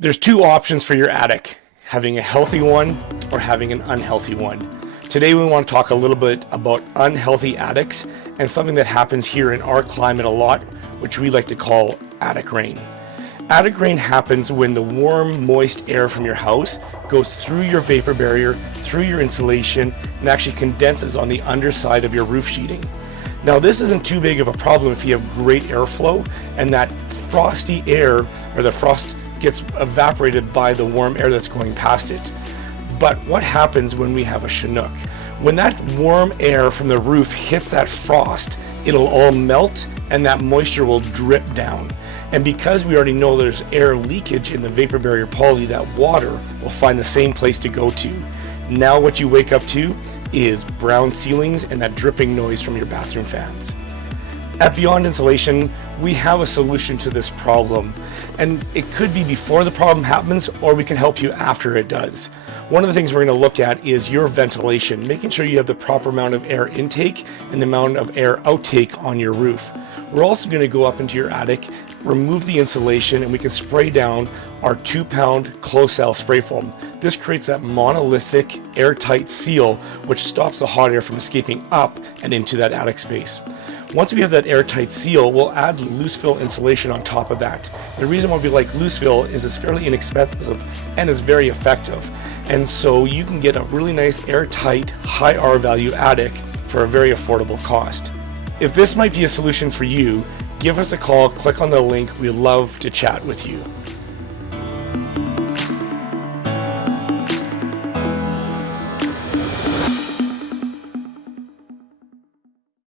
There's two options for your attic, having a healthy one or having an unhealthy one. Today we want to talk a little bit about unhealthy attics and something that happens here in our climate a lot, which we like to call attic rain. Attic rain happens when the warm, moist air from your house goes through your vapor barrier, through your insulation, and actually condenses on the underside of your roof sheeting. Now this isn't too big of a problem if you have great airflow and that frosty air or the frost gets evaporated by the warm air that's going past it. But what happens when we have a Chinook? When that warm air from the roof hits that frost, it'll all melt and that moisture will drip down. And because we already know there's air leakage in the vapor barrier poly, that water will find the same place to go to. Now what you wake up to is brown ceilings and that dripping noise from your bathroom fans. At Beyond Insulation, we have a solution to this problem, and it could be before the problem happens, or we can help you after it does. One of the things we're going to look at is your ventilation, making sure you have the proper amount of air intake and the amount of air outtake on your roof. We're also going to go up into your attic, remove the insulation, and we can spray down our 2-pound closed cell spray foam. This creates that monolithic airtight seal which stops the hot air from escaping up and into that attic space. Once we have that airtight seal, we'll add loose fill insulation on top of that. The reason why we like loose fill is it's fairly inexpensive and it's very effective. And so you can get a really nice airtight, high R value attic for a very affordable cost. If this might be a solution for you, give us a call, click on the link. We'd love to chat with you.